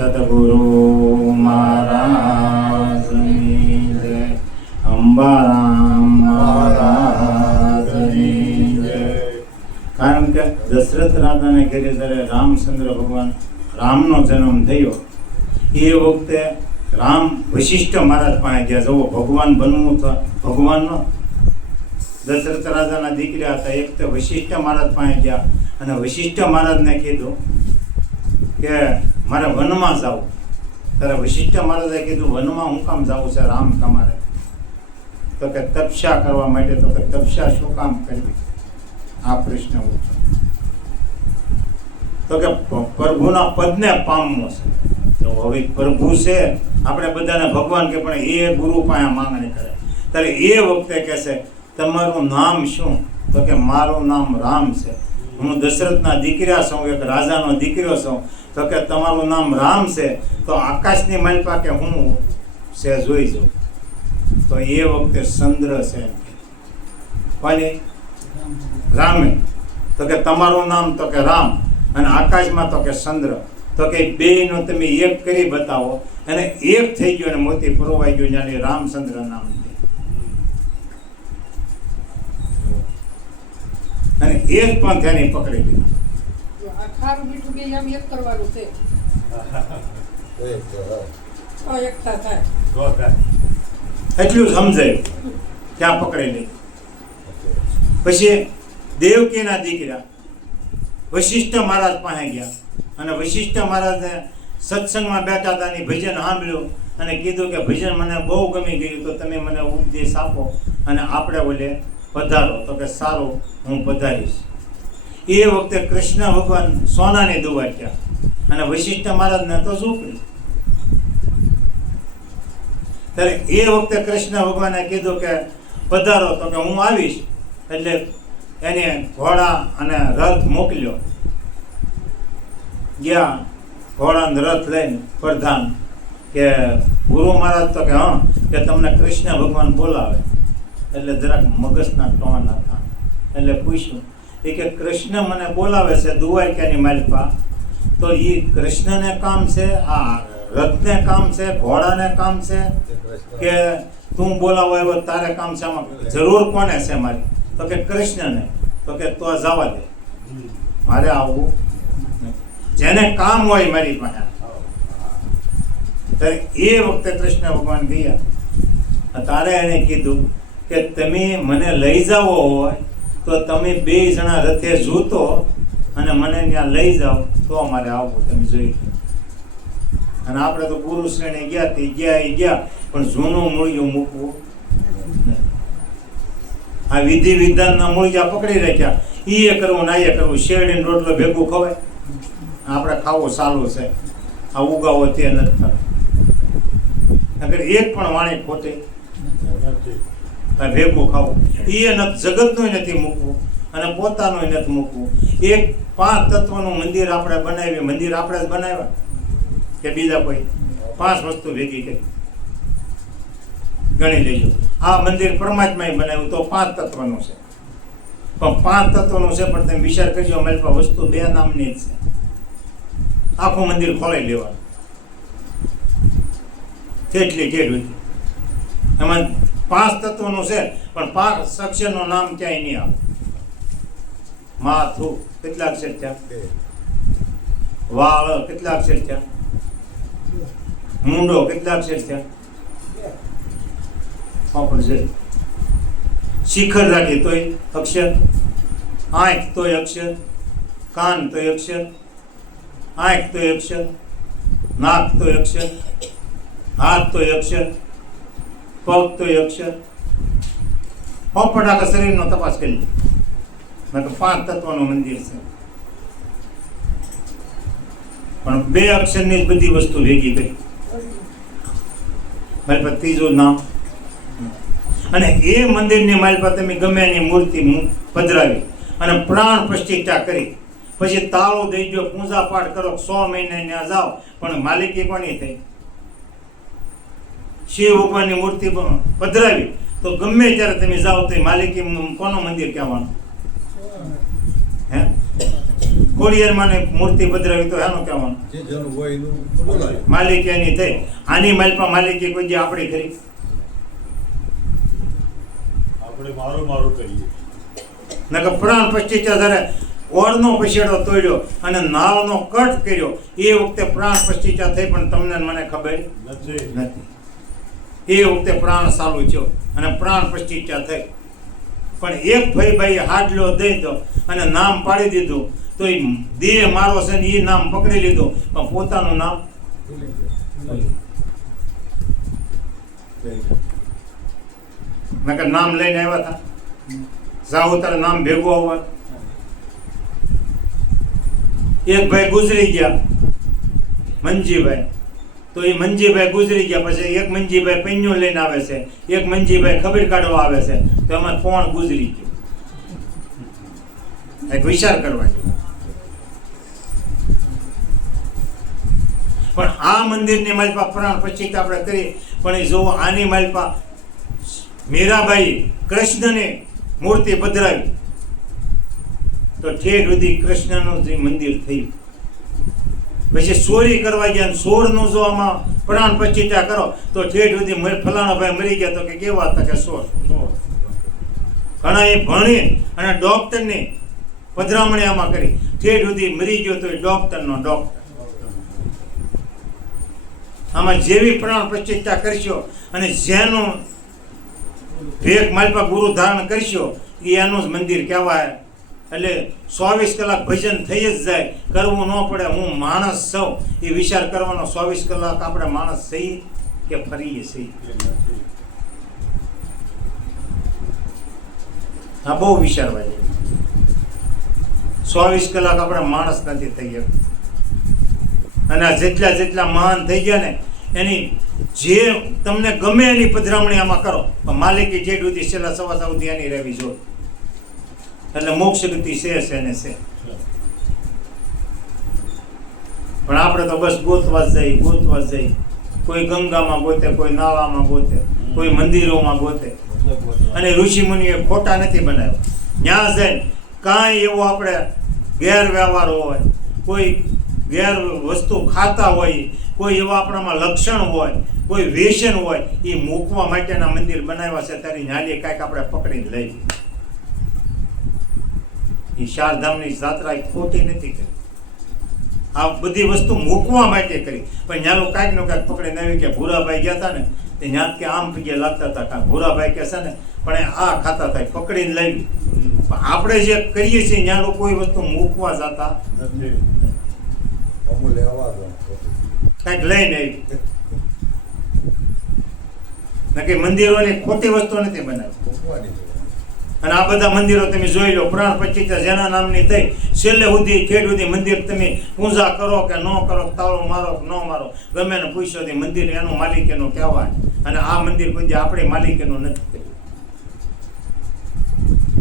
સદગુરુ મહારાજની જય. અંબારામ મહારાજની જય. કારણ કે દશરથ રાજાને ઘરે જ્યારે રામચંદ્ર ભગવાન રામનો જન્મ થયો એ વખતે રામ વશિષ્ઠ મહારાજ પાસે ગયા. જુઓ, ભગવાન બનવું તો ભગવાનનો દશરથ રાજાના દીકરા હતા. એક તો વશિષ્ઠ મહારાજ પાસે ગયા અને વશિષ્ઠ મહારાજને કીધું કે મારે વનમાં જવું. ત્યારે વશિષ્ઠ મહારાજે કીધું, વનમાં હું કામ જવું છે રામ તમારે? તો કે તપસ્યા કરવા માટે. તો કે તપસ્યા શું કામ કરવી? આ પ્રશ્ન ઉઠ્યો. તો કે પ્રભુના પદને પામવો છે. તો હવે પ્રભુ છે, આપણે બધાને ભગવાન કે પણ એ ગુરુ પાસે માંગણી કરે. ત્યારે એ વખતે કહે છે, તમારું નામ શું? તો કે મારું નામ રામ છે, હું દશરથના દીકરા છું, એક રાજાનો દીકરો છું. તો કે તમારું નામ રામ છે, તો આકાશની માલિકા કે હું છે જોઈ જાઉં. તો એ વખતે ચંદ્ર છે કોને? રામે. તો કે તમારું નામ? તો કે રામ. અને આકાશમાં? તો કે ચંદ્ર. તો કે બેયનો તમે એક કરી બતાવો. અને એક થઈ ગયો અને મોતી પરોવાઈ ગયું, જાણે રામચંદ્ર નામ. અને એ જ પણ ત્યાંની પકડી લીધી. ખારું મીઠું બે આમ એક કરવાનું છે. એકઠા થાય એટલું સમજાયું, ત્યાં પકડી લીધી. પછી દેવકીના દીકરા વશિષ્ઠ મહારાજ પાસે ગયા અને વશિષ્ઠ મહારાજને સત્સંગમાં બેઠા હતા અને ભજન સાંભળ્યું અને કીધું કે ભજન મને બહુ ગમી ગયું, તો તમે મને ઉપદેશ આપો અને આપણે ઓલે પધારો. તો કે સારું, હું પધારીશ. એ વખતે કૃષ્ણ ભગવાન સોનાની દુવાટ્યા અને વશિષ્ઠ મહારાજને તો ઝૂંપડી. ત્યારે એ વખતે કૃષ્ણ ભગવાને કીધું કે પધારો. તો કે હું આવીશ. એટલે એને ઘોડા અને રથ મોકલ્યો. ગયા ઘોડા રથ લઈને પ્રધાન કે ગુરુ મહારાજ. તો કે હા, કે તમને કૃષ્ણ ભગવાન બોલાવે. એટલે જરાક મગજના ટોન હતા. એટલે પૂછ્યું એ કે કૃષ્ણ મને બોલાવે છે દ્વારકાની માલિકા, તો એ કૃષ્ણને કામ છે, આ રથને કામ છે, ઘોડાને કામ છે, કે તું બોલાવો એવો તારે કામ છે? આમાં જરૂર કોને છે મારી? તો કે કૃષ્ણને. તો કે તો જવા દે, મારે આવવું નહીં. જેને કામ હોય મારી પાસે. ત્યારે એ વખતે કૃષ્ણ ભગવાન ગયા. તારે એને કીધું કે તમે મને લઈ જાવો હોય તો તમે બે જણા રથે જૂતો અને મને ત્યાં લઈ જાઓ તો અમારે આવવું. તમે જોઈ. અને આપણે તો ગુરુ શ્રેણી ગયા તે ગયા પણ જૂનું મૂળિયું મૂકવું. આ વિધિ વિધાનના મૂળિયા પકડી રાખ્યા. એ કરવું ને આ કરવું. શેરડીનો રોટલો ભેગું ખવાય? આપણે ખાવું ચાલુ છે. આ ઉગાવો તે નથી થતું. અગર એક પણ વાણી ખોટી ભેગું ખાવું. એ જગતનું નથી મૂકવું અને પોતાનું નથી મૂકવું. એક 5 તત્વનું મંદિર આપણે બનાવી. મંદિર આપણે જ બનાવ્યા કે બીજા કોઈ? 5 વસ્તુ ભેગી કરી ગણી લેજો. આ મંદિર પરમાત્માએ બનાવ્યું તો 5 તત્વનું છે. પણ 5 તત્વનું છે, પણ તમે વિચાર કરજો અમારી પાસે વસ્તુ 2 નામની જ છે. આખું મંદિર ખોલાઈ લેવાનું. કેટલી કેળવી એમાં 5 તત્વનું છે, પણ 5 અક્ષરનું નામ ક્યાંય નહીં આવે. માથું કેટલા અક્ષર થયા? વાળ કેટલા અક્ષર થયા? મુંડો કેટલા અક્ષર થયા? શિખર રાખી તોય અક્ષર, આંખ તોય અક્ષર, કાન તોય અક્ષર, આંખ તોય અક્ષર, નાક તોય અક્ષર, હાથ તોય અક્ષર, પગ તોય અક્ષર. પોપટ આખા શરીરનો તપાસ કરી લે. 5 તત્વનું મંદિર છે, પણ 2 અક્ષરની બધી વસ્તુ ભેગી કરી. મારી પાસે ત્રીજું નામ. અને એ મંદિરની મારી પાસે તમે ગમે એની મૂર્તિ પધરાવી અને પ્રાણ પ્રતિષ્ઠા કરી, પછી તાળું દઈ દો, પૂજા પાઠ કરો, 100 મહિને ત્યાં જાઓ, પણ માલિકી કોની થઈ? શિવ ભગવાનની મૂર્તિ પધરાવી તો ગમે ત્યારે તમે જાઓ તો માલિકી કોનું મંદિર કહેવાનું? હે ખોડિયારમાં ને મૂર્તિ પધરાવી તો એનું કહેવાનું જે જેનું હોય એનું બોલાય. માલિકી એની થઈ. આની માલપા માલિકી કોઈ દી આપણી ખરી? આપણે મારું મારું કરીએ. નકર પ્રાણ પ્રતિષ્ઠા જ્યારે ઓરનો પછેડો તોડ્યો અને નાળનો કટ કર્યો એ વખતે પ્રાણ પ્રતિષ્ઠા થઈ, પણ તમને ને મને ખબર નથી. નથી. એ વખતે પ્રાણ ચાલુ થયો અને પ્રાણ પ્રતિષ્ઠા થઈ. પણ એક ભાઈ હાડલો દઈ દો અને નામ પાડી દીધું તો એ દેહ મારો છે ને એ નામ પકડી લીધું, પણ પોતાનું નામ નકર નામ લઈને આવ્યા હતા. જાઓ તારે નામ ભેગું આવવા. એક ભાઈ ગુજરી ગયા, મંજીભાઈ. તો એ મંજીભાઈ ગુજરી ગયા પછી એક મંજીભાઈ પૈણું લઈને આવે છે, એક મંજીભાઈ ખબર કાઢવા આવે છે, તો એમાં કોણ ગુજરી ગયું? એક વિચાર કરવા જેવો. પણ આ મંદિરની માલપા પ્રાણ પછી આપણે કરીએ, પણ એ જો આની માલપા મીરાબાઈ કૃષ્ણને મૂર્તિ પધરાવી તો ઠેઠ સુધી કૃષ્ણનું જે મંદિર થયું. પછી ચોરી કરવા ગયા, સોરનું જો આમાં પ્રાણ પ્રતિષ્ઠા કરો તો ઠેઠ સુધી ફલાણા ભાઈ મરી ગયા તો કે કેવા હતા કે સોર. ઘણા એ ભણી અને ડોક્ટરની પધરામણી આમાં કરી, ઠેઠ સુધી મરી ગયો તો એ ડોક્ટરનો ડોક્ટર. આમાં જેવી પ્રાણ પ્રતિષ્ઠા કરશો અને જેનું ભેખ માલપા ગુરુ ધારણ કરશો એ એનું જ મંદિર કહેવાય. એટલે 24 કલાક ભજન થઈ જ જાય, કરવું ન પડે. હું માણસ છું એ વિચાર કરવાનો. 24 કલાક આપણે માણસ થઈ કે ફરીએ છીએ? આ બહુ વિચારવા જાય. 24 કલાક આપણે માણસ નથી થઈ શકતા. અને આ જેટલા મહાન થઈ ગયા ને એની જે તમને ગમે એની પધરામણી આમાં કરો, પણ માલિકી જેટ સુધી છેલ્લા સવા સુધી એની રહેવી જોઈએ. એટલે મોક્ષ ગતિ છે ને છે. પણ આપણે તો બસ ગોતવા જ જઈ. કોઈ ગંગામાં ગોતે, કોઈ નાળામાં ગોતે, કોઈ મંદિરોમાં ગોતે. અને ઋષિ મુનિએ ખોટા નથી બનાવ્યા. ત્યાં જઈને કાંઈ એવો આપણે ગેરવ્યવહાર હોય, કોઈ ગેર વસ્તુ ખાતા હોય, કોઈ એવા આપણામાં લક્ષણ હોય, કોઈ વ્યસન હોય, એ મૂકવા માટેના મંદિર બનાવ્યા છે. તારી નાલી કાંઈક આપણે પકડી લઈ. એ ચારધામની યાત્રા ખોટી નથી કરી. આ બધી વસ્તુ મૂકવા માટે કરી. પણ ન્યાલો કાંઈક નો કાંઈક પકડીને આવી કે ભૂરાભાઈ ગયા હતા ને તે ન્યાત કે આમ પગ્યા લાગતા હતા, કાંઈ ભૂરાભાઈ કે છે ને પણ આ ખાતા થાય પકડીને લઈ. પણ આપણે જે કરીએ છીએ ન્યાલો કોઈ વસ્તુ મૂકવા જતા નથી. અમૂલ લેવા દો. કાંઈક લઈને આવી. નક્કી મંદિરોની ખોટી વસ્તુ નથી બનાવી. મૂકવાની છે. અને આ બધા મંદિરો તમે જોઈ લો, પ્રાણ પ્રતિષ્ઠા જેના નામની થઈ, છેલ્લે સુધી ઠેઠ સુધી મંદિર તમે પૂજા કરો કે ન કરો, તાળો મારો કે ન મારો, ગમે ને પૂછ્યો તે મંદિર એનું માલિકીનું કહેવાય. અને આ મંદિર કોઈ આપણી માલિકીનું નથી.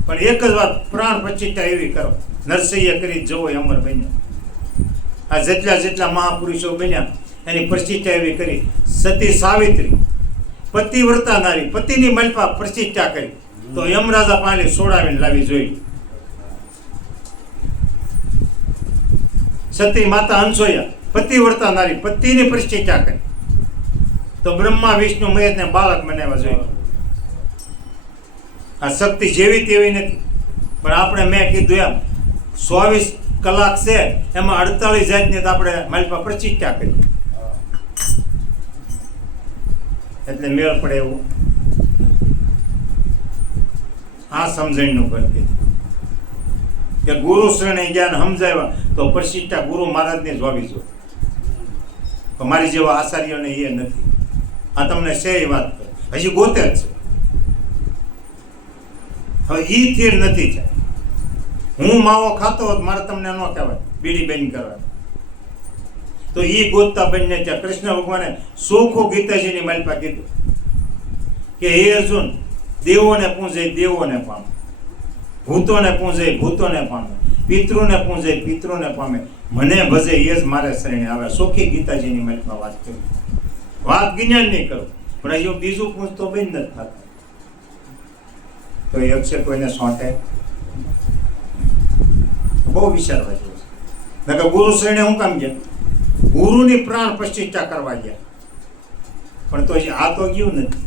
પણ એક જ વાત, પ્રાણ પ્રતિષ્ઠા એવી કરો, નરસૈયા કરી જવો અમર બન્યા. આ જેટલા મહાપુરુષો બન્યા એની પ્રતિષ્ઠા એવી કરી. સતી સાવિત્રી પતિવ્રતા નારી, પતિની માલપા પ્રતિષ્ઠા કરી તો યમરાજા પાણી સોડાવીને લાવી જોઈ. સતી માતા અનસોયા પતિવ્રતા નારી, પતિની પ્રતિષ્ઠા કરી તો બ્રહ્મા વિષ્ણુ મહેશને બાળક બનાવવા જોઈએ. આ શક્તિ જેવી તેવી નથી. પણ આપણે મેં કીધું એમ 24 કલાક છે એમાં 48 જાતની આપણે માલપા પ્રતિષ્ઠા કરી. એટલે મેળ પડે એવું આ સમજણનું ફરક કે ગુરુ શ્રેણી જ્ઞાન સમજાવ્યા તો પ્રતિષ્ઠા ગુરુ મહારાજને જ હોવી જોઈએ. મારી જેવા આચાર્યોને એ નથી. આ તમને છે એ વાત કરો, હજી ગોતે જ છે. હવે ઈ થીર નથી છે. હું માવો ખાતો હોત મારે તમને ન કહેવાય બીડી બેન કરવા. તો ઈ ગોતતા બંને ત્યાં કૃષ્ણ ભગવાને સોખું ગીતાજીની માલપા કીધું કે હે અર્જુન, દેવોને પૂજે દેવોને પામે, ભૂતોને પૂજે ભૂતોને પામે, પિતૃને પૂજે પિતૃને પામે, મને ભજે એ જ મારે શરણે આવે. સોખી ગીતાજીની માલપા વાત કરી. વાત જ્ઞાન નહીં કરું પણ હજી હું બીજું પૂછતો બેન નથી થતા. તો એક છે કોઈને સોંટે બહુ વિચારવા જેવું છે. નકર ગુરુ શ્રેણી હું કામ ગયા? ગુરુની પ્રાણ પ્રતિષ્ઠા કરવા ગયા, પણ તો હજી આ તો ગયું નથી.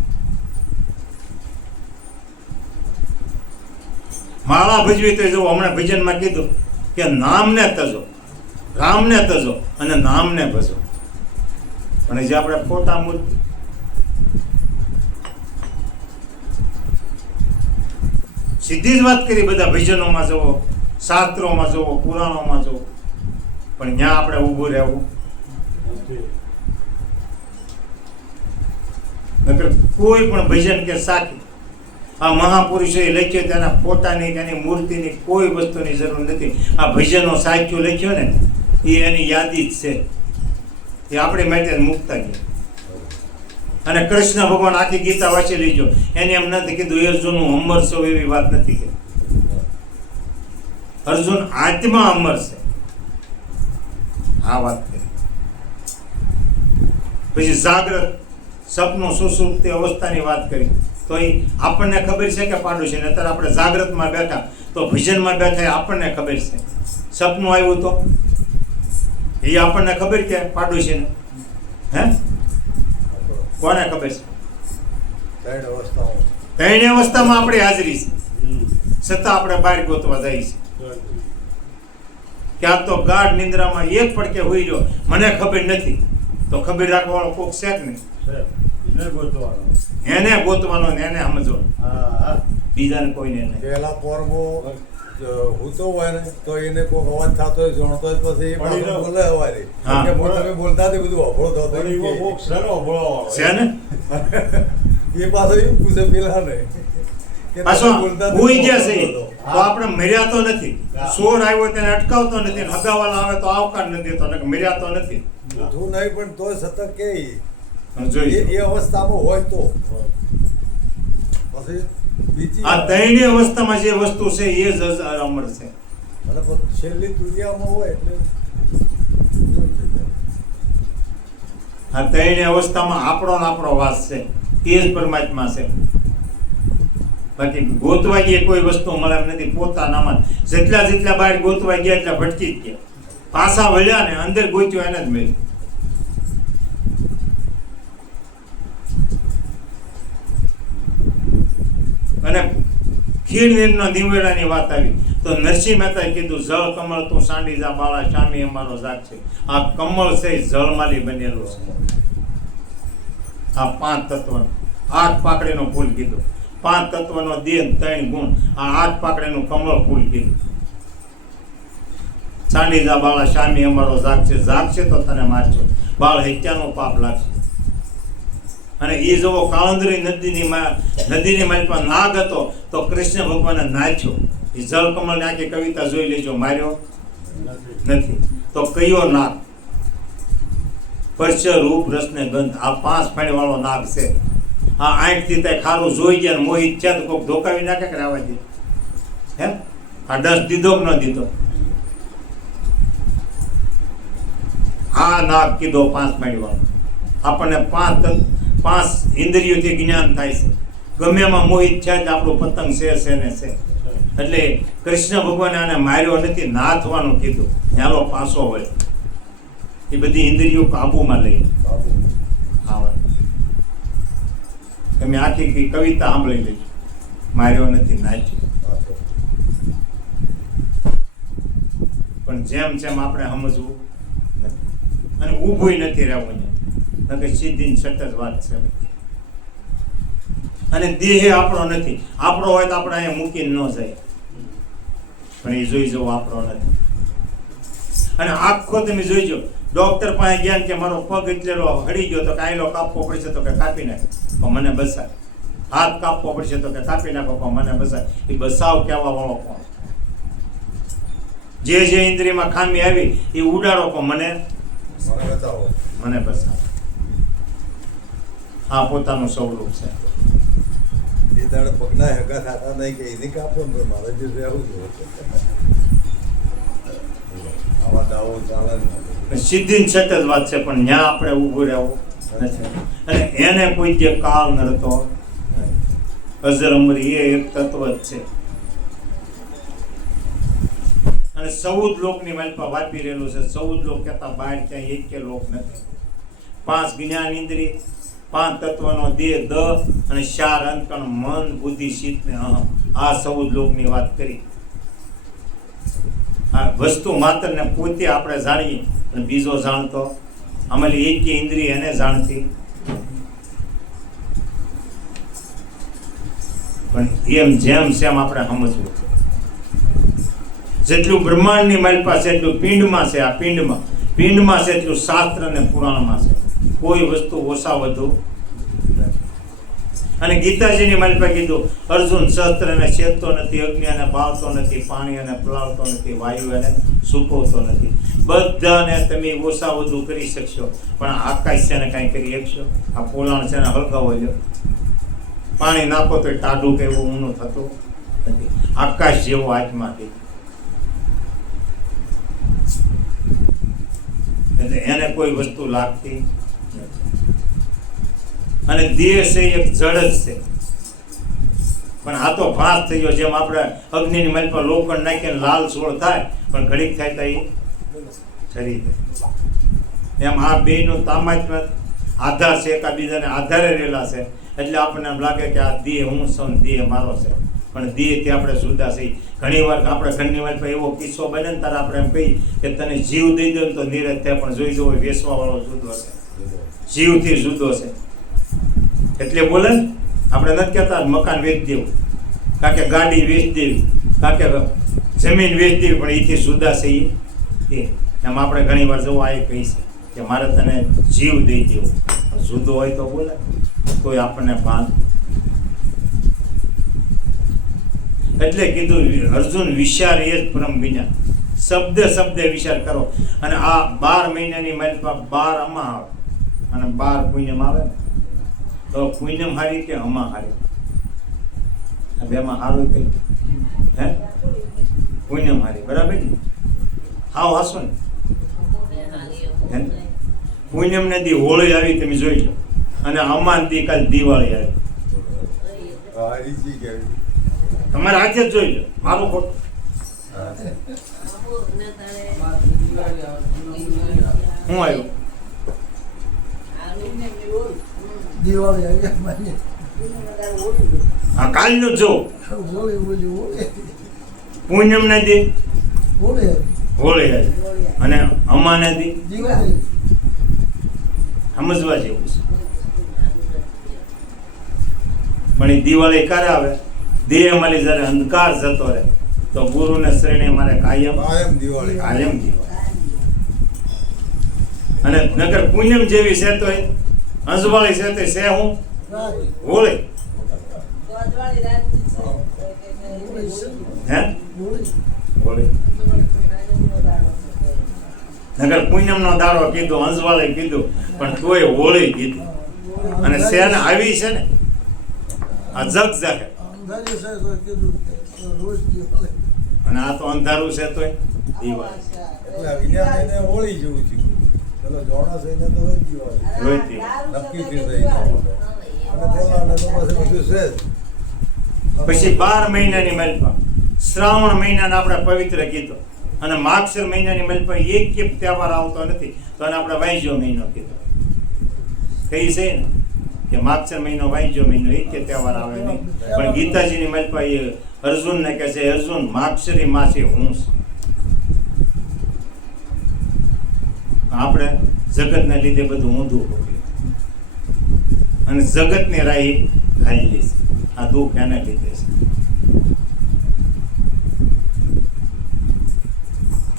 માળા ભજવી તો જો હમણાં ભજનમાં કીધું કે નામને તજો, રામને તજો અને નામને ભજો. પણ જે આપણે ફોટા મૂર્તિ સીધી જ વાત કરી, બધા ભજનોમાં જવો, શાસ્ત્રોમાં જવો, પુરાણોમાં જવો, પણ ત્યાં આપણે ઊભું રહેવું નકર કોઈ પણ ભજન કે સાખી આ મહાપુરુષોએ લખ્યો તેના ફોટાની તેની મૂર્તિની કોઈ વસ્તુની જરૂર નથી. આ ભજનો સાખ્યું લખ્યો ને એ એની યાદી જ છે, એ આપણે માટે મુકતા ગયા. અને કૃષ્ણ ભગવાન આખી ગીતા વાંચી લીજો, એને એમ નથી કીધું અર્જુનનું અમર છો, એવી વાત નથી કરી. અર્જુન આત્મા અમર છે, આ વાત કરી. પછી જાગ્રત સપનું સુસુપ્તિ અવસ્થાની વાત કરી, તો એ આપણને ખબર છે કે પાડોશી ને અત્યારે આપણે જાગ્રતમાં બેઠા તો ભજનમાં બેઠા એ આપણને ખબર છે. સપનું આવ્યું તો એ આપણને ખબર કે પાડોશી ને હે કોને ખબર છે? ત્રણેય અવસ્થામાં આપણી હાજરી છે, છતાં આપણે બહાર ગોતવા જઈએ છીએ. ક્યાંક તો ગાઢ નિંદ્રામાં એક પડકે હોઈ રહ્યો, મને ખબર નથી, તો ખબર રાખવા વાળો કોક છે કે નહીં? એને ગોતવાનો ને એને સમજવાનો, બીજાને કોઈને નહીં. પેલા પોરમો હૂતો હોય ને તો એને કોઈ અવાજ થતો હોય જોણતો હોય પછી એ પાછો બોલે અવાજ હા. કે તમે બોલતા તે બધું અભળો થતો છે ને એ પાછો એવું પૂછે પેલા ને કે પાછો તમે બોલતા તે ભૂઈ ગયા છે અભળો તો થતો. આપણે મર્યા તો નથી. સોર આવ્યો તેને અટકાવતો નથી, હગાવાલા આવે તો આવકાર નથી દેતો, નકર મર્યા તો નથી. ઊઠું નહીં પણ તોય સતત કે જોઈએ એ અવસ્થામાં હોય તો પછી બીજી આ ત્રણેય અવસ્થામાં જે વસ્તુ છે એ જ અમર છે. અને પછી છેલ્લી તુરિયામાં હોય એટલે આ ત્રણેય અવસ્થામાં આપણો ને આપણો વાસ છે, એ જ પરમાત્મા છે. બાકી ગોતવા ગયા કોઈ વસ્તુ મળે એમ નથી. પોતાનામાં જેટલા બહાર ગોતવા ગયા એટલા ભટકી જ ગયા, પાછા વળ્યા ને અંદર ગોત્યો એને જ મળ્યું. અને ખીર નિવેડાની વાત આવી તો નરસિંહ મહેતાએ કીધું જળ કમળ તું સાંડી જા બાળા શામી અમારો જાગ છે. આ કમળ છે એ જળમાંથી બનેલું છે. આ 5 તત્વ 8 પાકડીનો ફૂલ કીધું, 5 તત્વનો દેહ 3 ગુણ, આ 8 પાકડીનું કમળ ફૂલ કીધું. સાંડી જા બાળા શામી અમારો જાગ છે તો તને મારશે, બાળ હત્યાનો પાપ લાગશે. અને એ જો કાળંદરી નદીની માલિકમાં નાગ હતો તો કૃષ્ણ ભગવાને નાચ્યો. એ જળકમળની આખી કવિતા જોઈ લેજો, માર્યો નથી. તો કયો નાગ? સ્પર્શ રૂપ રસ ને ગંધ, આ 5 ફાણી વાળો નાગ છે. આ 8 થી તે ખારું જોઈ ગયા ને મોહિત છે તો કોઈક ધોકાવી નાખે કે આવવા દે? હે આ 10 દીધો કે ન દીધો? આ નાગ કીધો 5 ફાણી વાળો. આપણને 5 ઇન્દ્રિયોથી જ્ઞાન થાય છે. ગમે એમાં મોહિત છે જ આપણું પતંગ છે ને છે. એટલે કૃષ્ણ ભગવાને આને માર્યો નથી, નાથવાનું કીધું. ચાલો પાછો હોય એ બધી ઇન્દ્રિયો કાબુમાં લઈ આવે. તમે આખી કવિતા સાંભળી લેજો, માર્યો નથી, નાચ્યો. પણ જેમ આપણે સમજવું નથી અને ઊભું નથી રહેવું. સીધી સતત વાત છે. અને દેહ આપણો નથી. આપણો હોય તો આપણે અહીંયા મૂકીને ન જાય, પણ એ જોઈ જવો આપણો નથી. અને આખો તમે જોઈજો, ડોક્ટર પાસે ગયા કે મારો પગ એટલેલો હળી ગયો તો કાયલો કાપવો પડશે તો કે કાપી નાખે પણ મને બસાય, હાથ કાપવો પડશે તો કે કાપી નાખો પણ મને બસાય. એ બસાવ કહેવા વાળો કોણ? જે ઇન્દ્રિયમાં ખામી આવી એ ઉડાડો પણ મને બસાવો. આ પોતાનું સ્વરૂપ છે. એ તારે પગના હગા થતા નહીં કે એને કાપો ને મારે જે રહેવું છે આવા દાવો ચાલે ને. સીધી સતત વાત છે, પણ ત્યાં આપણે ઊભું રહેવું નથી. અને એને કોઈ જે કાળ નડતો અઝર અમર એ એક તત્વ જ છે. અને 14 લોકની માલપા વાપી રહેલું છે. 14 લોક કહેતા બહાર ક્યાંય એક કે લોક નથી. 5 જ્ઞાન ઇન્દ્રિય, 5 તત્વનો દેહ દ અને 4 અંતકણ મન બુદ્ધિ ચિત્ત ને અહમ. આ 14 લોકની વાત કરી. આ વસ્તુ માત્ર ને પોતે આપણે જાણીએ અને બીજો જાણતો અમારી એક ઇન્દ્રિય એને જાણતી. પણ એમ જેમ સેમ આપણે સમજવું, જેટલું બ્રહ્માંડની મારી પાસે એટલું પિંડમાં છે. આ પિંડમાં છે એટલું શાસ્ત્ર અને પુરાણમાં છે. કોઈ વસ્તુ ઓછા વધુ નથી. અને ગીતાજીની મારી પાસે કીધું, અર્જુન શસ્ત્રને છેદતો નથી, અગ્નિ અને બાળતો નથી, પાણી અને પલાળતો નથી, વાયુ અને સૂકવતો નથી. બધાને તમે ઓછા વધુ કરી શકશો, પણ આકાશ છે ને કાંઈ કરી શકશો? આ પોલાણ છે ને હળગાવો લ્યો, પાણી નાખો તો ટાઢું કે એવું ઊનું થતું નથી. આકાશ જેવો આત્માથી, એટલે એને કોઈ વસ્તુ લાગતી નથી. અને દેહ છે એક જડ જ છે, પણ આ તો ભાસ થયો. જેમ આપણે અગ્નિની માલ પર લોખંડ નાખીને લાલ સોળ થાય, પણ ઘડીક થાય તો એ ઠરી જાય. એમ આ બેયનું તામાત્મ્ય આધાર છે, એકાબીજાને આધારે રહેલા છે. એટલે આપણને એમ લાગે કે આ દેહ હું છું, દેહ મારો છે, પણ દેહથી આપણે જુદા છીએ. ઘણી વાર આપણે ઘરની વાર એવો કિસ્સો બને ને ત્યારે આપણે એમ કહીએ કે તને જીવ દઈ દો ને તો નિરજ થાય, પણ જોઈ જવો વેચવા વાળો જુદો છે, જીવથી જુદો છે. એટલે બોલે ને, આપણે નથી કહેતા મકાન વેચ દેવું, કાં કે ગાડી વેચ દેવી, કાં કે જમીન વેચ દેવી, પણ એથી જુદા છે એ. એમ આપણે ઘણી વાર જવું આ કહી છે કે મારે તને જીવ દઈ દેવો, જુદો હોય તો બોલે, કોઈ આપણને ભાન. એટલે કીધું અર્જુન વિચાર એ જ પરમ બીજા, શબ્દ વિચાર કરો. અને આ 12 મહિનાની માલિકા 12 આમાં આવે અને 12 પુણ્યમ આવે ને, તો પુણ્યમ હારી કે હમા હારી? આ બેમાં હારું કઈ? હે, પુણ્યમ હારી, બરાબર ને? હાવ હાસો ને? પુણ્યમ ને દી હોળી આવી તમે જોઈ લો, અને અમાન દી કાલ દિવાળી આવી. તમારે આજે જ જોઈ લો, મારો ખોટો. હું આવ્યું આ કાલનું જો પૂનમ ના દી હોળી આવી અને અમાના દી સમજવા જેવું છે. પણ એ દિવાળી ક્યારે આવે? દેહ મારી જયારે અંધકાર જતો રહે તો ગુરુને શરણે મારે કાયમ દિવાળી. અને નગર પૂનમ જેવી છે તો અંજવાળી છે તો છે હું હોળી. હે હોળી નગર પૂનમ નો દાડો કીધું, અંજવાળી કીધું, પણ તોય હોળી કીધું. અને શેન આવી છે ને આ જગ જાહેર, અને આ તો અંધારું છે તો દિવાળી. એટલે હોળી જેવું છે. ચલો જોણા થઈને તો દિવાળી નક્કી થઈ જાય. અને પેલા તો બધું છે. પછી 12 મહિનાની મલપા શ્રાવણ મહિનાને આપણે પવિત્ર કીધો, અને માગશર મહિનાની મલપા એક તહેવાર આવતો નથી તો એને આપણે વાંજ્યો મહિનો કીધો. કઈ છે ને કે માગશર મહિનો વાંજ્યો મહિનો, એક તહેવાર આવે નહીં. પણ ગીતાજીની મલપા એ અર્જુનને કહે છે, અર્જુન માગશરી માસી હું છું. આપણે જગતને લીધે બધું ઊંધું હોય અને જગતની રાહી હાલી છે. આ દુઃખ એને લીધે છે.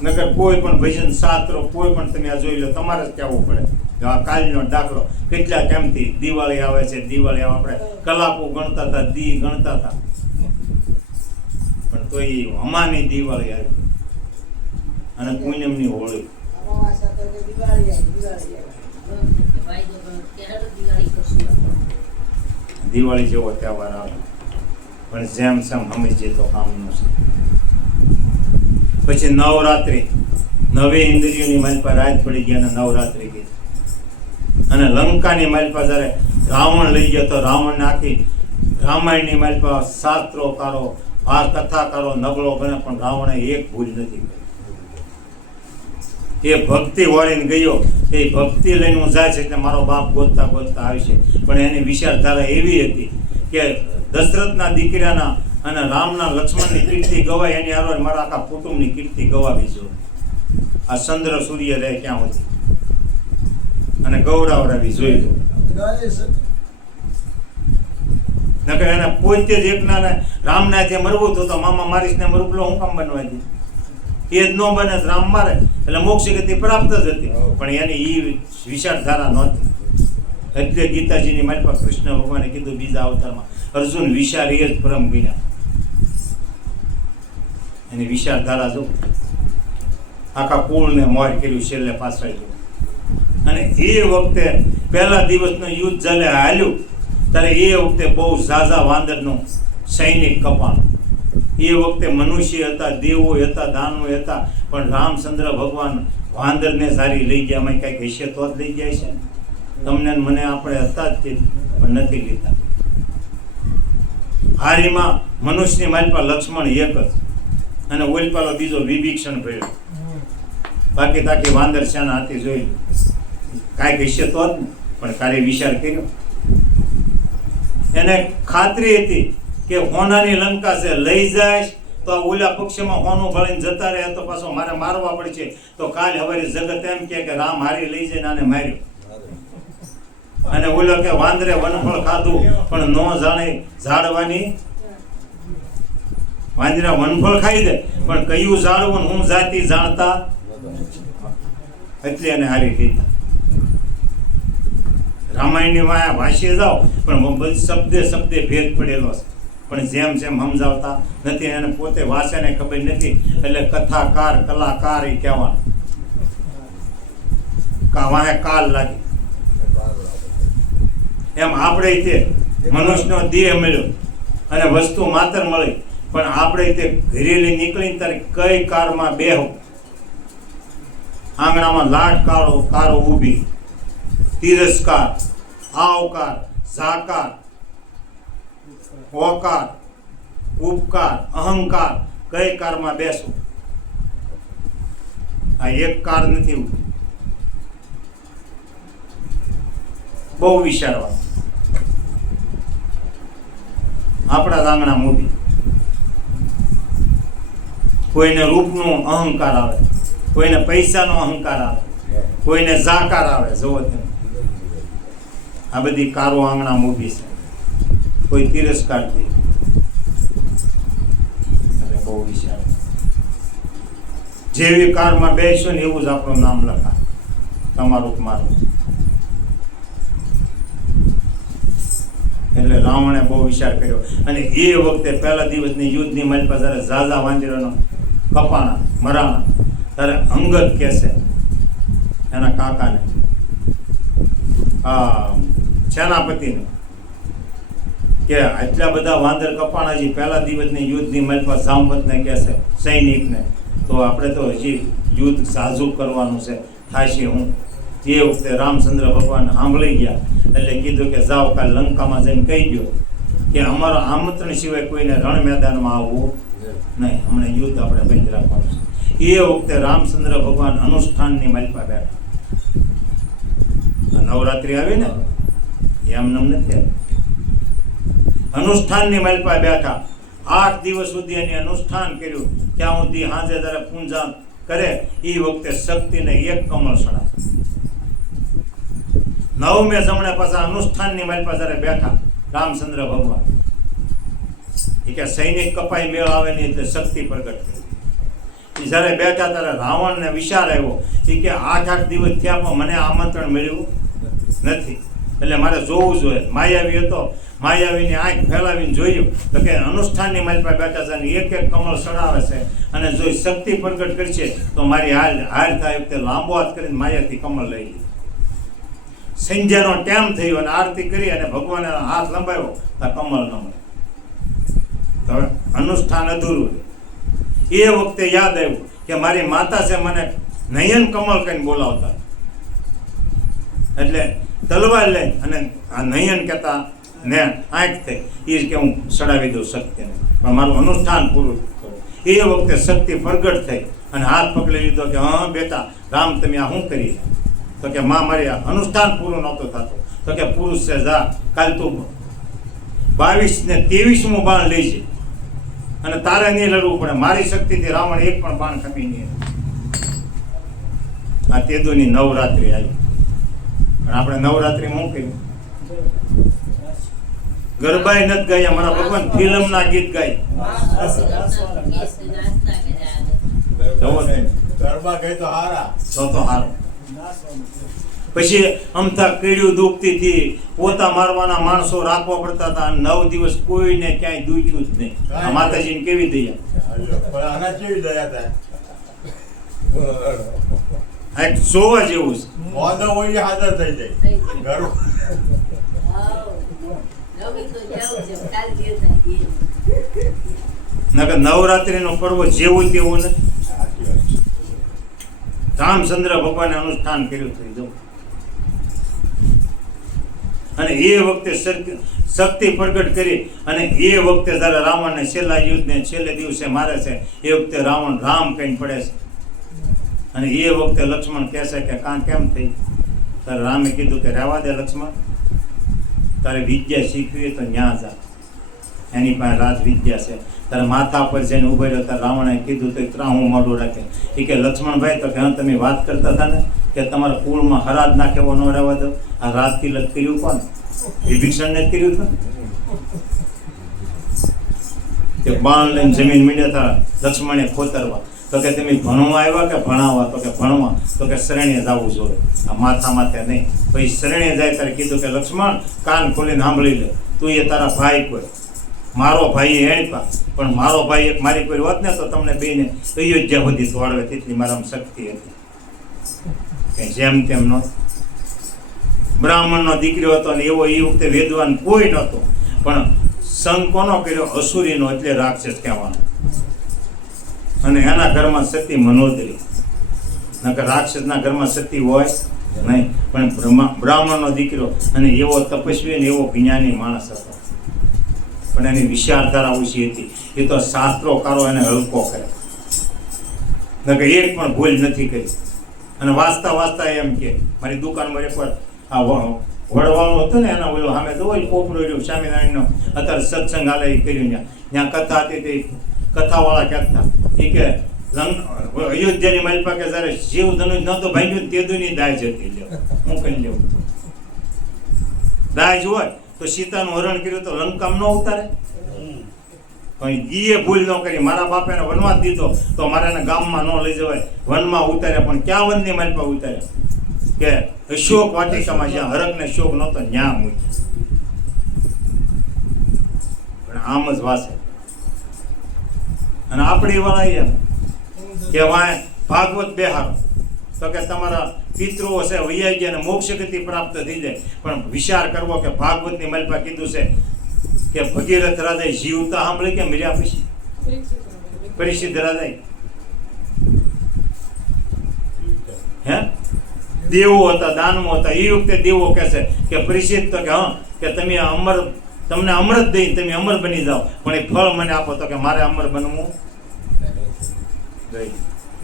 નકર કોઈ પણ ભજન શાસ્ત્રો કોઈ પણ તમે આ જોઈ લો, તમારે જ કહેવું પડે. આ કાલનો દાખલો કેટલા કેમથી દિવાળી આવે છે, દિવાળી આવે, આપણે કલાકો ગણતા હતા, દી ગણતા હતા, પણ તો એ અમાની દિવાળી આવી અને પૂનમની હોળી. દિવાળી જેવો તહેવાર આવે પણ જેમ સેમ સમજીએ તો કામનું છે. પછી નવરાત્રી, 9 ઇન્દ્રિયોની માલિપા રાત પડી ગયા અને નવરાત્રી ગઈ. અને લંકાની માલિપા જ્યારે રાવણ લઈ ગયો તો રાવણને આખી રામાયણની માલિપા શાસ્ત્રોકારો, કથાકારો નબળો બને, પણ રાવણે એક ભૂલ નથી કરી. એ ભક્તિ વાળીને ગયો, એ ભક્તિ લઈને હું જાય છે એટલે મારો બાપ ગોતતા ગોતતા આવશે. પણ એની વિચારધારા એવી હતી કે દશરથના દીકરાના અને રામના લક્ષ્મણની કીર્તિ ગવાય એની હારે મારા આખા કુટુંબની કીર્તિ ગવાવી જોઈએ. આ ચંદ્ર સૂર્ય રહે ક્યાં સુધી અને ગૌરવરાવી જોઈ લો. નકર એને પોતે જ એકના ને રામના જે મરવું હતું તો મામા મારીશ ને મરુપલો હું કામ બનવા દે? એ જ ન બને રામ મારે એટલે મોક્ષ ગતિ પ્રાપ્ત જ હતી. પણ એની એ વિચારધારા નહોતી. એટલે ગીતાજીની મારી પાસે કૃષ્ણ ભગવાને કીધું બીજા અવતારમાં, અર્જુન વિચાર એ જ પરમ જ્ઞાન. એની વિચારધારા જો આખા કુળને મોર કર્યું છેલ્લે પાછળ. અને એ વખતે પહેલા દિવસનું યુદ્ધ જ્યારે હાલ્યું ત્યારે એ વખતે બહુ ઝાઝા વાંદરનું સૈનિક કપાણ. એ વખતે મનુષ્ય હતા, દેવો હતા, દાનવો હતા, પણ રામચંદ્ર ભગવાન વાંદરને સારી લઈ ગયા. એમાં કંઈક હશે તો જ લઈ જાય છે ને. તમને ને મને આપણે હતા જ તે પણ નથી લીધા. હારીમાં મનુષ્યની માલપા લક્ષ્મણ એક જ અને ઓલપાલો બીજો વિભીક્ષણ ભર્યો. બાકી તાકી વાંદર સેના હતી જોઈ કાંઈક હશે તો જ ને. પણ તારે વિચાર કર્યો. એને ખાતરી હતી કે હોનાની લંકા છે, લઈ જાય તો ઓલા પક્ષમાં હોનું ભળીને જતા રહે તો પાછો મારે મારવા પડશે. તો કાલ હવારે જગત એમ કે રામ હારી લઈ જઈને આને માર્યો. અને ઓલો કે વાંદરે વનફળ ખાધું પણ ન જાણે ઝાડવાની. વાંદરા વનફળ ખાઈ દે પણ કયું ઝાડવું હું જાતિ જાણતા એટલે એને હારી લીધા. રામાયણની માયા ભાષીએ જાઓ પણ શબ્દે શબ્દે ભેદ પડેલો છે. પણ જેમ જેમ સમજાવતા નથી, એને પોતે વાંચેને ખબર નથી એટલે કથાકાર કલાકાર એ કહેવાનું. વાહે કાલ લાગી. એમ આપણે તે મનુષ્યનો દેહ મળ્યો અને વસ્તુ માત્ર મળી, પણ આપણે તે ઘરેલી નીકળીને ત્યારે કઈ કારમાં બેહો. આંગણામાં લાટ કારો ઊભી, તિરસ્કાર, આવકાર, ઝાકાર, ઓકાર, ઉપકાર, અહંકાર, કઈ કારમાં બેસો. આ એક કાર નથી ઊભી. બહુ વિચારવાનું. આપણા આંગણામાં ઊભી. કોઈને રૂપનો અહંકાર આવે, કોઈને પૈસાનો અહંકાર આવે, કોઈને ઝાકાર આવે. જોવો તમે આ બધી કારો આંગણામાં ઊભી છે. કોઈ તિરસ્કાર દે એટલે બહુ વિચાર. જેવી કારમાં બેસો ને એવું જ આપણું નામ લખા, તમારું મારું. એટલે રાવણે બહુ વિચાર કર્યો. અને એ વખતે પહેલા દિવસની યુદ્ધની મારી પાસે જ્યારે ઝાઝા વાંદરાનો કપાણા મરાણા ત્યારે અંગદ કહેશે એના કાકાને, સેનાપતિને, કે આટલા બધા વાંદર કપાણાજી પહેલા દિવસની યુદ્ધની મારી પાસે જામવતને કહેશે સૈનિકને, તો આપણે તો હજી યુદ્ધ સાજુ કરવાનું છે, થાશે હું. એ વખતે રામચંદ્ર ભગવાન સાંભળી ગયા એટલે કીધું કે જાઓ કાલ લંકામાં જઈને કહી દો કે અમારો આમંત્રણ સિવાય કોઈને રણ મેદાનમાં આવવું નહીં, હમણાં યુદ્ધ આપણે બંધ રાખવાનું છે. એ વખતે રામચંદ્ર ભગવાન અનુષ્ઠાનની માલિકા બેઠા. નવરાત્રિ આવી ને એમને નથી. અનુષ્ઠાનની માલિકા બેઠા 8 દિવસ સુધી એની અનુષ્ઠાન કર્યું. ત્યાં સુધી હાજે જ્યારે પૂંજા કરે એ વખતે શક્તિને એક કમળ સડા. 9મે જમણે પાછા અનુષ્ઠાનની મારી પાસે જ્યારે બેઠા રામચંદ્ર ભગવાન એ કે સૈનિક કપાઈ મેળ આવે નહીં એટલે શક્તિ પ્રગટ કરી. એ જ્યારે બેઠા ત્યારે રાવણને વિચાર આવ્યો એ કે 8 દિવસ થયા પણ મને આમંત્રણ મળ્યું નથી, એટલે મારે જોવું જોઈએ. માયાવી હતો, માયાવીની આંખ ફેલાવીને જોયું તો કે અનુષ્ઠાનની મારી પાસે બેઠા છે અને એક કમળ સડાવે છે અને જો શક્તિ પ્રગટ કરશે તો મારી હાલ થાય વખતે લાંબો હાથ કરીને માયાથી કમળ લઈ લીધી. સંધ્યાનો ટાઈમ થયો અને આરતી કરી અને ભગવાને હાથ લંબાવ્યો તો કમળ ન મળે. હવે અનુષ્ઠાન અધૂરું. એ વખતે યાદ આવ્યું કે મારી માતા છે મને નયન કમળ કહીને બોલાવતા, એટલે તલવાર લઈ અને આ નયન કહેતા ને આંખ થઈ એ કે હું સડાવી દઉં શક્તિને, પણ મારું અનુષ્ઠાન પૂરું કરું. એ વખતે શક્તિ પ્રગટ થઈ અને હાથ પકડી લીધો કે હા બેટા રામ તમે આ શું કરી? તો કે માં મારી આ અનુષ્ઠાન પૂરું નહોતું થતું. તો કે પુરુષ છે જા કાલ તું 22 ને 23મું બાણ લઈ છે અને તારે નહીં લડવું પડે. મારી શક્તિથી રાવણ એક પણ બાણ ખમી નહીં. આ તેદુની નવરાત્રિ આવી. પણ આપણે નવરાત્રિ શું કર્યું? ગરબાય નથી ગાયા. મારા ભગવાન ફિલ્મના ગીત ગાય. ગરબા ગઈ તો હારા. તો હારો. પછી અમથા કીડ્યું દુખતી હતી, પોતા મારવાના માણસો રાખવા પડતા હતા. 9 દિવસ કોઈને ક્યાંય દુખ્યું જ નહીં. આ માતાજીને કેવી દયા! પણ આના કેવી દયા થાય? આ એક જોવા જેવું છે. મોઢો હોય એ હાજર થઈ જાય. ગરબા નકર નવરાત્રિનો પર્વ જેવું તેવું નથી. રામચંદ્ર ભગવાને અનુષ્ઠાન કર્યું થઈ જવું. અને એ વખતે શક્તિ પ્રગટ કરી અને એ વખતે જયારે રાવણને છેલ્લા યુદ્ધને છેલ્લે દિવસે મારે છે એ વખતે રાવણ રામ કહીને પડે છે. અને એ વખતે લક્ષ્મણ કહે છે કે કાં કેમ થઈ? ત્યારે રામે કીધું કે રહેવા દે લક્ષ્મણ, તારે વિદ્યા શીખવી તો ન્યા જા, એની પાસે રાજ વિદ્યા છે. ત્યારે માથા પર જઈને ઉભો રહ્યો ત્યારે રાવણે કીધું તો ત્રાહું મોઢું રાખે. એ કે લક્ષ્મણભાઈ તો કે તમે વાત કરતા હતા ને કે તમારા કુળમાં હરાજ નાખેવો ન રહેવા દો. આ રાજ તિલક કર્યું કોણ? વિભીષણને જ કર્યું હતું. કે બાણ લઈને જમીન મીડ્યા હતા લક્ષ્મણે ખોતરવા. તો કે તમે ભણવા આવ્યા કે ભણાવવા? તો કે ભણવા. તો કે શરણે જવું જોઈએ, આ માથા માથે નહીં. પછી શરણે જાય ત્યારે કીધું કે લક્ષ્મણ કાન ખોલીને સાંભળી લે, તું એ તારા ભાઈ કોઈ, મારો ભાઈ એણપા, પણ મારો ભાઈ એક મારી કોઈ હોત ને તો તમને બેને અયોધ્યા સુધી દોડવે, તેટલી મારામાં શક્તિ હતી. કે જેમ તેમ નહોતું. બ્રાહ્મણનો દીકરો હતો ને એવો એ વખતે વેદવાન કોઈ નહોતો. પણ સંગ કોનો કર્યો? અસુરીનો, એટલે રાક્ષસ કહેવાનો. અને એના ઘરમાં સતી મનોદરી. નકર રાક્ષસના ઘરમાં સતી હોય નહીં. પણ બ્રાહ્મણનો દીકરો અને એવો તપસ્વી ને એવો જ્ઞાની માણસ હતો. પણ એની વિચારધારા ઓછી હતી. એ તો શાસ્ત્રોકારો એને હલકો કરે. નકર એક પણ ભૂલ નથી કરી. અને વાંચતા વાંચતા એમ કે મારી દુકાનમાં એકવાર આ વડવાળો હતો ને એના ઓલો સામે તો હોય કોપરો રહ્યું સ્વામિનારાયણનો અત્યારે સત્સંગ હાલે એ કર્યું. ત્યાં કથા હતી તે કથાવાળા કહેતા એ કે અયોધ્યાની માલિપા કે જયારે શિવ ધનુષ નહોતો ભાંગ્યું તેદુની દાય જતી લ્યો. હું કહી લેવું દાય હોય તો સીતાનું હરણ કર્યું તો લંકામાં ન ઉતારે? પણ ઈએ ભૂલ ન કરી. મારા બાપે એને વનવાસ દીધો તો મારે એને ગામમાં ન લઈ જવાય, વનમાં ઉતાર્યા. પણ ક્યાં વનની માલિપા ઉતાર્યા? કે અશોક વાટિકામાં જ્યાં હરકને શોક નહોતો ત્યાં મૂક્યા. પણ આમ જ વાસે. અને આપણી વાળા એમ કે વાય ભાગવત બેહારો તો કે તમારા પિતૃઓ છે વૈયા ગયા ને મોક્ષ ગતિ પ્રાપ્ત થઈ જાય. પણ વિચાર કરવો કે ભાગવતની માલિપા કીધું છે કે ભગીરથ રાજાએ જીવતા સાંભળી કે મર્યા પછી? પરિસિદ્ધ રાજાએ હે દેવો હતા, દાનવો હતા. એ વખતે દેવો કહે છે કે પરિસિદ્ધ તો કે હા કે તમે અમર, તમને અમૃત દઈ તમે અમર બની જાઓ, પણ એ ફળ મને આપો. તો કે મારે અમર બનવું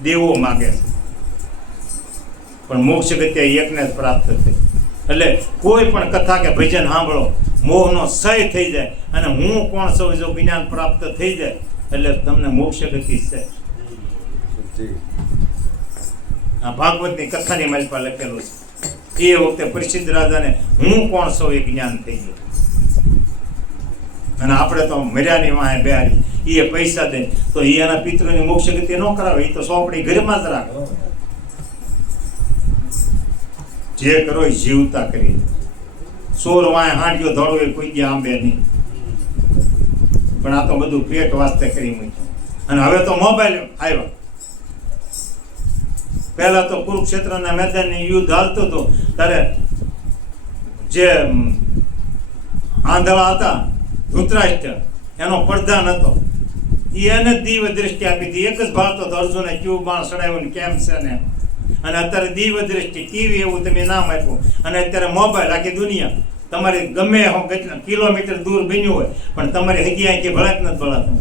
દેવો માગે છે. પણ મોક્ષ ગતિ એકને જ પ્રાપ્ત થઈ. એટલે કોઈ પણ કથા કે ભજન સાંભળો, મોહનો ક્ષય થઈ જાય અને હું કોણ સૌ જો જ્ઞાન પ્રાપ્ત થઈ જાય એટલે તમને મોક્ષ ગતિ છે. આ ભાગવતની કથાની માલિપા લખેલું છે. એ વખતે પ્રસિદ્ધ રાજાને હું કોણ સૌ એ જ્ઞાન થઈ ગયું. અને આપણે તો મર્યાની વાહે બેહારી એ પૈસા દે તો એ એના પિતૃની મોક્ષ ગતિ ન કરાવે. એ તો સોંપડી ઘરમાં જ રાખે. જે કરો એ જીવતા કરી. સોર વાય હાંડ્યો ધોળવે કોઈ ગયા આંબે નહીં. પણ આ તો બધું પેટ વાસ્તે કરી મૂક્યું. અને હવે તો મોબાઈલ આવ્યો. પહેલા તો કુરુક્ષેત્રના મેદાનની યુદ્ધ હાલતું હતું ત્યારે જે આંધળા હતા ધૃતરાષ્ટ્ર એનો પ્રધાન હતો. એને દિવ્ય દ્રષ્ટિ આપી હતી. એક જ ભાવતો હતો અર્જુને ક્યુ બાણ ચડાવ્યું ને કેમ છે ને. અને અત્યારે દિવ્ય દ્રષ્ટિ ટીવી એવું તમે નામ આપ્યું. અને અત્યારે મોબાઈલ આખી દુનિયા તમારી ગમે કેટલા કિલોમીટર દૂર બન્યું હોય પણ તમારી હગી આંખી ભળાત નથી ભળાતું.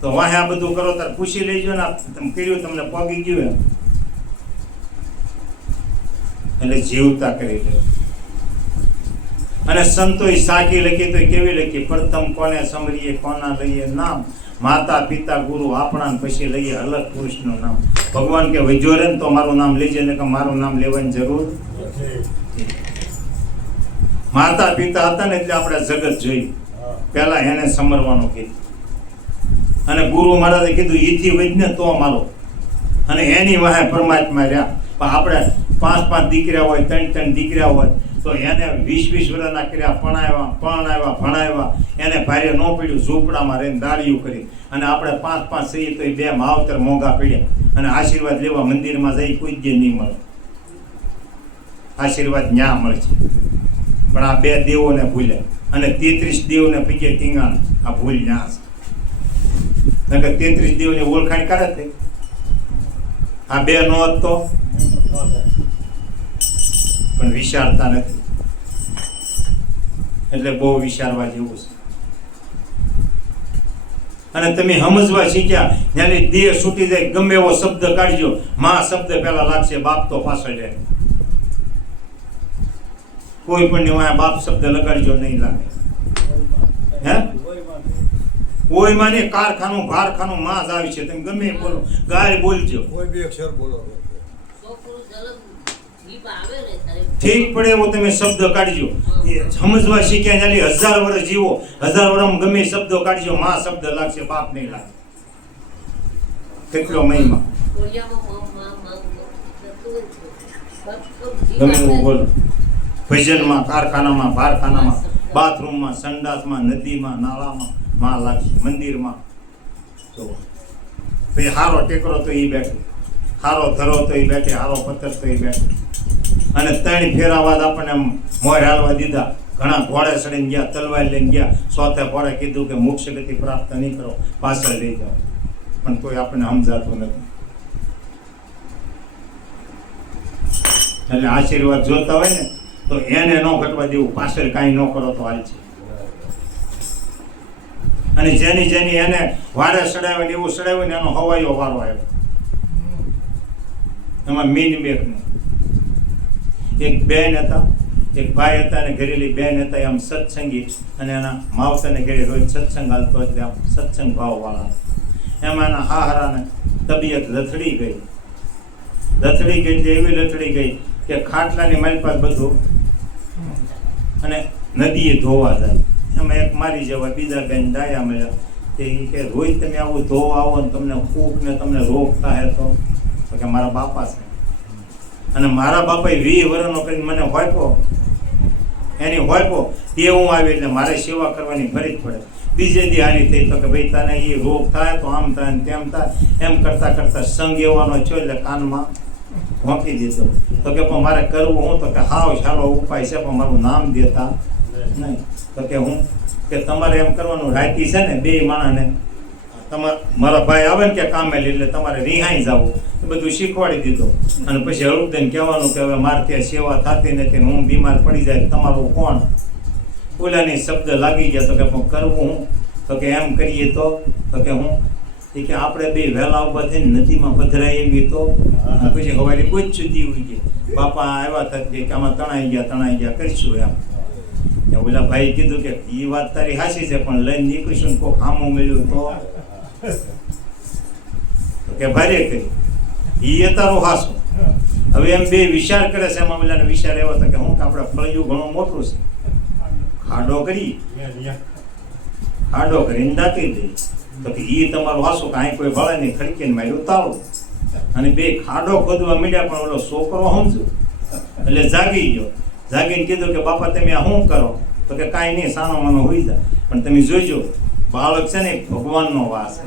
તો વાહે આ બધું કરો ત્યારે પૂછી લેજો ને તમે કર્યું તમને પગી ગયું એમ. એટલે જીવતા કરી લે. અને સંતોએ સાકી લખી તો કેવી લખી? પ્રથમ કોને સમરીએ કોના લઈએ નામ, માતા પિતા ગુરુ આપણા, પછી લઈએ અલગ પુરુષનું નામ. ભગવાન કે વૈજો રે ને તો મારું નામ લેજે, ને કે મારું નામ લેવાની જરૂર. માતા પિતા હતા ને એટલે આપણે જગત જોયું, પેલા એને સમરવાનું કીધું. અને ગુરુ મહારાજે કીધું ઈથી વૈજ ને તો મારો, અને એની વાહે પરમાત્મા રહ્યા. પણ આપણે 5 દીકરા હોય, 3 દીકરા હોય, તો એને 20 વર્ષના કર્યા, પરણાવ્યા ભણાવ્યા, એને ભારે ન પડ્યું, ઝૂંપડામાં રહીને દાળિયું કરી. અને આપણે 5 સહી તો 2 માવતર મોંઘા પડ્યા, અને આશીર્વાદ લેવા મંદિરમાં જઈ કોઈ જ નહીં મળે. આશીર્વાદ ન્યા મળે છે. પણ આ 2 દેવોને ભૂલ્યા, અને 33 દેવને પીજે ટીંગાણ. આ ભૂલ ન્યા છે. 33 દેવની ઓળખાણ કરે છે. આ 2 નો હોત તો પણ વિચારતા નથી. એટલે બહુ વિચારવા જેવું છે. અને તમે સમજવા શીખ્યા, જ્યારે દેહ છૂટી જાય ગમે એવો શબ્દ કાઢજો, માં શબ્દ પહેલા લાગશે, બાપ તો પાછળ જાય. કોઈ પણ ની બાપ શબ્દ લગાડજો, નહીં લાગે. હે કોઈ માં નહીં, કારખાનું ભારખાનું માં જ આવી છે. તમે ગમે એ બોલો, ગાય બોલજો, કોઈ બી અક્ષર બોલો. ઠીક પડે એવો તમે શબ્દ કાઢજો. સમજવા શીખ્યા ત્યારે 1000 વર્ષ જીવો, 1000 વર્ષમાં ગમે શબ્દો કાઢજો, માં શબ્દ લાગશે, બાપ નહીં લાગે. કેટલો મહિમા. ગમે એવું બોલો. ભજનમાં, કારખાનામાં, ભારખાનામાં, બાથરૂમમાં, સંડાસમાં, નદીમાં, નાળામાં માં લાગશે. મંદિરમાં તો પછી હારો ટેકરો તો એ બેઠો, હારો ધરો તો એ બેઠે, હારો પથ્થર તો એ બેઠે. અને 3 ફેરાવાદ આપણને મોર હાલવા દીધા. ઘણા ઘોડે ચડીને ગયા, તલવાર લઈને ગયા. 4થે ઘોડે કીધું કે મોક્ષ ગતિ પ્રાપ્ત નહીં કરો, પાછળ લઈ જાઓ. પણ કોઈ આપણને સમજાતું નથી. એટલે આશીર્વાદ જોતા હોય ને તો એને ન ઘટવા દેવું, પાછળ કાંઈ ન કરો તો હાલ છે. અને જેની એને વારે ચડાવે ને એવું ચડાવ્યું ને એનો હવાઈઓ વારો આવ્યો. એમાં મીન બેક એક બેન હતા, એક ભાઈ હતા, અને ઘરેલી બેન હતા. આમ સત્સંગી, અને એના માવતરને ઘરે રોજ સત્સંગ હાલતો, એટલે આમ સત્સંગ ભાવવાળા. એમાં એના હાહરાને તબિયત લથડી ગઈ. એવી લથડી ગઈ કે ખાટલાની માલપાસ બધું, અને નદીએ ધોવા જાય. એમાં એક મારી જવા, બીજા બેન ડાયા મળ્યા. તે કે રોજ તમે આવું ધોવા આવો ને તમને ફૂંક ને તમને રોગ થાય તો કે મારા બાપા છે. અને મારા બાપાએ 20 વર્ષનો કરીને મને હોયપો, એની હોયપો તે હું આવી, એટલે મારે સેવા કરવાની ફરજ પડે. બીજે દી હારી થઈ તો કે ભાઈ તને એ રોગ થાય તો આમ થાય ને તેમ થાય. એમ કરતા કરતા સંગ એવાનો છો, એટલે કાનમાં ભોંકી દીધો. તો કે પણ મારે કરવું હું? તો કે હાવ સારો ઉપાય છે, પણ મારું નામ દેતા નહીં. તો કે હું કે તમારે એમ કરવાનું, રાતી છે ને 2 માણસને મારા ભાઈ આવે ને કે કામે એટલે તમારે રિહાઈ જવું. બધું શીખવાડી દીધું. અને પછી હળુદન કહેવાનું કે હવે મારે ત્યાં સેવા થતી નથી, હું બીમાર પડી જાય, તમારું કોણ? ઓલાની શબ્દ લાગી ગયા. તો કે પણ કરવું હું? તો કે એમ કરીએ તો કે હું એ કે આપણે 2 વહેલા ઉભા થઈને નદીમાં પધરાય એવી. તો પછી હવારી કોઈ જ સુધી ઉઈ ગઈ. બાપા આવ્યા થતી કે આમાં તણાઈ ગયા કરીશું એમ. ઓલા ભાઈ કીધું કે એ વાત તારી હાસી છે, પણ લઈને નીકળીશું કોઈ ખામું મળ્યું તો કે ભારે કરી એ તારું હાસું. હવે એમ 2 વિચાર કરે છે. એમાં ઓલાને વિચાર એવો હતો કે હું કે આપણે ફળિયું ઘણું મોટું છે, ખાડો કરીને દાટી દઈ. તો કે એ તમારું હાસું કાંઈ કોઈ ભળે નહીં, ખડકીને માર્યું તાળું. અને 2 ખાડો ખોદવા માંડ્યા. પણ ઓલો છોકરો સમજુ એટલે જાગી ગયો. જાગીને કીધું કે બાપા તમે આ શું કરો? તો કે કાંઈ નહીં, સાનો માનો હોઈ જાય. પણ તમે જોઈજો, બાળક છે ને ભગવાનનો વાસ છે.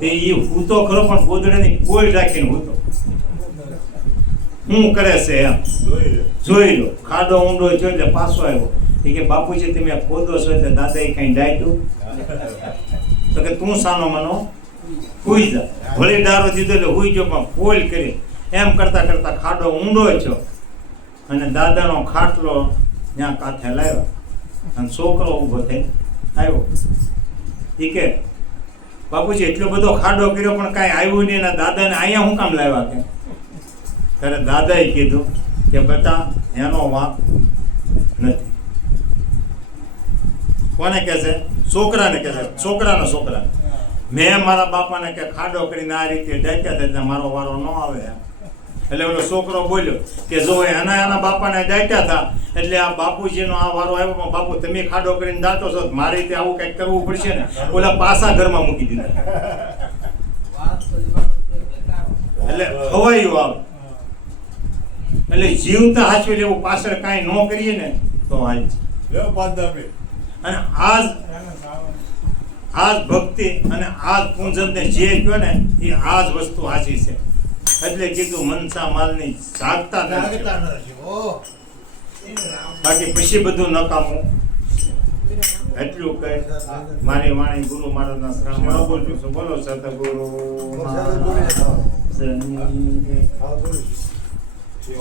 તે એ હૂતો ખરો, પણ ગોદડાની કોઈ રાખીને હૂતો. શું કરે છે એમ જોઈ લો. ખાડો ઊંડો જોઈ એટલે પાછો આવ્યો. એ કે બાપુજી તમે ખોદો છો એટલે દાદાએ કઈ ડાયટું? તો કે તું સાનો માનો હુઈ જા. ભલે ડારો દીધો એટલે હુઈ ગયો, પણ પોલ કરી. એમ કરતા કરતા ખાડો ઊંડો છો, અને દાદાનો ખાટલો ત્યાં કાંઠે લાવ્યો. અને છોકરો ઊભો થઈ આવ્યો. એ કે બાપુજી એટલો બધો ખાડો કર્યો પણ કાંઈ આવ્યું નહીં, એના દાદાને અહીંયા હું કામ લાવ્યા કે? ત્યારે દાદાએ કીધું કે બેટા એનો વાંક નથી. કોને કહે છે? છોકરાને કહે છે, છોકરાને. મેં મારા બાપાને કે ખાડો કરીને આ રીતે ડાક્યા હતા એટલે મારો વારો ન આવે. એટલે ઓલો છોકરો બોલ્યો કે જો એના બાપાને ડાક્યા હતા એટલે આ બાપુજીનો આ વારો આવ્યો, પણ બાપુ તમે ખાડો કરીને દાટો છો, મારી રીતે આવું કંઈક કરવું પડશે ને. ઓલા પાસા ઘરમાં મૂકી દીધા. એટલે ખવાયું આવે. એટલે જીવતા હાચવી લેવું, પાછળ કાંઈ ન કરીએ ને તો હાચ. અને આજ ભક્તિ અને આજ પૂજનને જે કહ્યો ને એ આજ વસ્તુ સાચી છે. એટલે કીધું મનસા માલની જાગતા નથી, બાકી પછી બધું નકામું. એટલું કહે મારી વાણી ગુરુ મહારાજના શરણમાં બોલું છું. બોલો સતગુરુ. હા, બોલીશ.